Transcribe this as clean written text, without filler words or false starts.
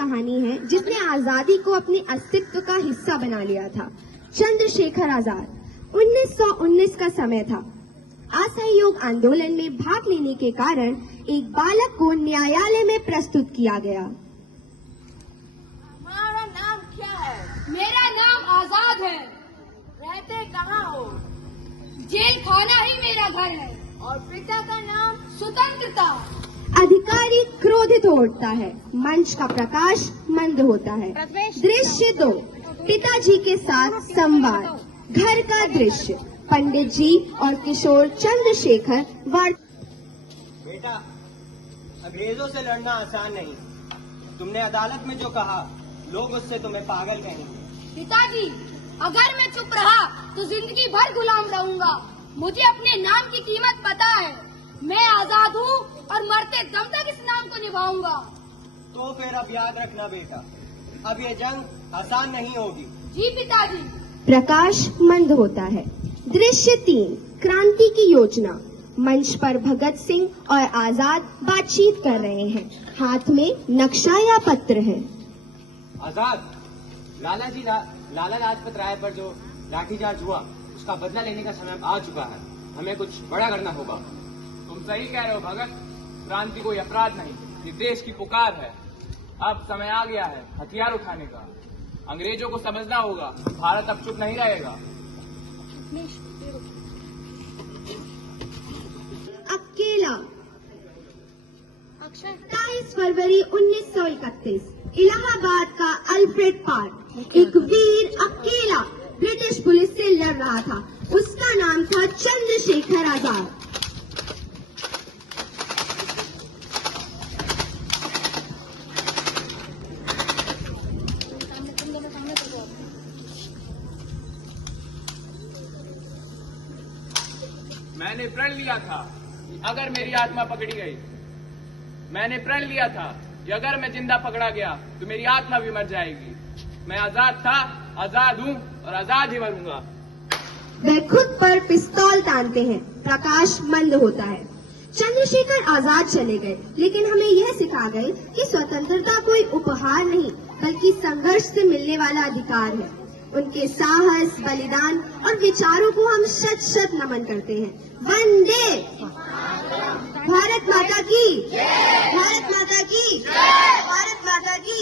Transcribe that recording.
कहानी है जिसने आजादी को अपने अस्तित्व का हिस्सा बना लिया था। चंद्रशेखर आजाद। 1919 का समय था। असहयोग आंदोलन में भाग लेने के कारण एक बालक को न्यायालय में प्रस्तुत किया गया। हमारा नाम क्या है? मेरा नाम आजाद है। रहते कहाँ हो? जेल खाना ही मेरा घर है। और पिता का नाम? स्वतंत्रता। अधिकारी क्रोधित होता है। मंच का प्रकाश मंद होता है। दृश्य 2, पिताजी के साथ संवाद। घर का दृश्य। पंडित जी और किशोर चंद्रशेखर बेटा, अंग्रेजों से लड़ना आसान नहीं। तुमने अदालत में जो कहा, लोग उससे तुम्हें पागल कहेंगे। पिताजी, अगर मैं चुप रहा तो जिंदगी भर गुलाम रहूंगा। मुझे अपने नाम की कीमत पता है। मैं आजाद हूँ और मरते दम तक इस नाम को निभाऊंगा। तो फिर अब याद रखना बेटा, अब ये जंग आसान नहीं होगी। जी पिताजी। प्रकाश मंद होता है। दृश्य 3, क्रांति की योजना। मंच पर भगत सिंह और आजाद बातचीत कर रहे हैं। हाथ में नक्शा या पत्र है। आजाद, लाला लाजपत राय पर जो लाठीचार्ज हुआ, उसका बदला लेने का समय आ चुका है। हमें कुछ बड़ा करना होगा। तुम सही कह रहे हो भगत। क्रांति कोई अपराध नहीं, ये देश की पुकार है। अब समय आ गया है हथियार उठाने का। अंग्रेजों को समझना होगा, भारत अब चुप नहीं रहेगा। अकेला। 27 फरवरी 1931, इलाहाबाद का अल्फ्रेड पार्क। एक वीर अकेला ब्रिटिश पुलिस से लड़ रहा था। उसका नाम था चंद्रशेखर आजाद। मैंने प्रण लिया था कि अगर मेरी आत्मा पकड़ी गई, मैंने प्रण लिया था कि अगर मैं जिंदा पकड़ा गया तो मेरी आत्मा भी मर जाएगी। मैं आजाद था, आजाद हूँ और आजाद ही मरूंगा। वह खुद पर पिस्तौल तानते हैं। प्रकाश मंद होता है। चंद्रशेखर आजाद चले गए, लेकिन हमें यह सिखा गए कि स्वतंत्रता कोई उपहार नहीं, बल्कि संघर्ष से मिलने वाला अधिकार है। उनके साहस, बलिदान और विचारों को हम शत शत नमन करते हैं। वंदे भारत माता की, भारत माता की, भारत माता की।